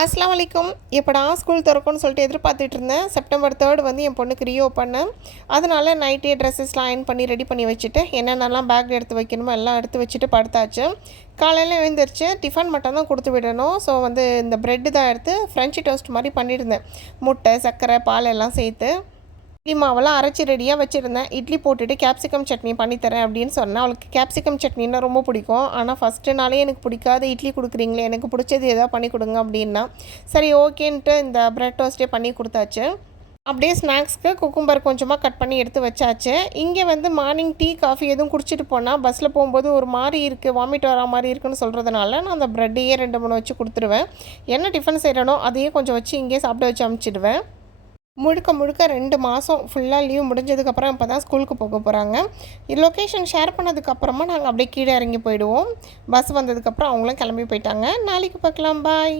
அஸ்ஸலாமு அலைக்கும். எப்படா ஸ்கூல் திறக்கும்னு சொல்லிட்டு எதிர்பார்த்துட்டு இருந்தேன். செப்டம்பர் 3 வந்து என் பொண்ணுக்கு ரீஓப்பன்னு. அதனால நைட்டே ட்ரெஸ்ஸஸ்லாம் அயர்ன் பண்ணி ரெடி பண்ணி வச்சுட்டு, என்னென்னலாம் பேக் எடுத்து வைக்கணுமோ எல்லாம் எடுத்து வச்சுட்டு படுத்தாச்சு. காலையில் எழுந்திரிச்சு டிஃபன் மட்டும் தான் கொடுத்து விடணும். ஸோ வந்து இந்த ப்ரெட்டு தான் எடுத்து ஃப்ரெஞ்சு டோஸ்ட் மாதிரி பண்ணியிருந்தேன். முட்டை, சர்க்கரை, பால் எல்லாம் சேர்த்து இட்லி மாவெல்லாம் அரைச்சி ரெடியாக வச்சுருந்தேன். இட்லி போட்டுட்டு கேப்சிகம் சட்னி பண்ணித்தரேன் அப்படின்னு சொன்னேன். அவளுக்கு கேப்சிகம் சட்னின்னா ரொம்ப பிடிக்கும். ஆனால் ஃபஸ்ட்டு நாளே எனக்கு பிடிக்காத இட்லி கொடுக்குறீங்களே, எனக்கு பிடிச்சது எதாவது பண்ணி கொடுங்க அப்படின்னா, சரி ஓகேன்ட்டு இந்த ப்ரெட் டோஸ்ட்டே பண்ணி கொடுத்தாச்சு. அப்படியே ஸ்நாக்ஸ்க்கு குக்கும்பர் கொஞ்சமாக கட் பண்ணி எடுத்து வச்சாச்சு. இங்கே வந்து மார்னிங் டீ, காஃபி எதுவும் குடிச்சிட்டு போனால் பஸ்ஸில் போகும்போது ஒரு மாதிரி இருக்குது, வாமிட் வரா மாதிரி இருக்குன்னு சொல்கிறதுனால நான் அந்த ப்ரெட்டையே 2, 3 வச்சு கொடுத்துருவேன். என்ன டிஃபன் செய்கிறனோ அதையே கொஞ்சம் வச்சு இங்கேயே சாப்பிட வச்சு அமுச்சிடுவேன். முழுக்க முழுக்க 2 மாதம் ஃபுல்லாக லீவ் முடிஞ்சதுக்கப்புறம் இப்போ தான் ஸ்கூலுக்கு போக போகிறாங்க. லொக்கேஷன் ஷேர் பண்ணதுக்கப்புறமா நாங்கள் அப்படியே கீழே இறங்கி போயிடுவோம். பஸ் வந்ததுக்கப்புறம் அவங்களும் கிளம்பி போயிட்டாங்க. நாளைக்கு பார்க்கலாம். பாய்.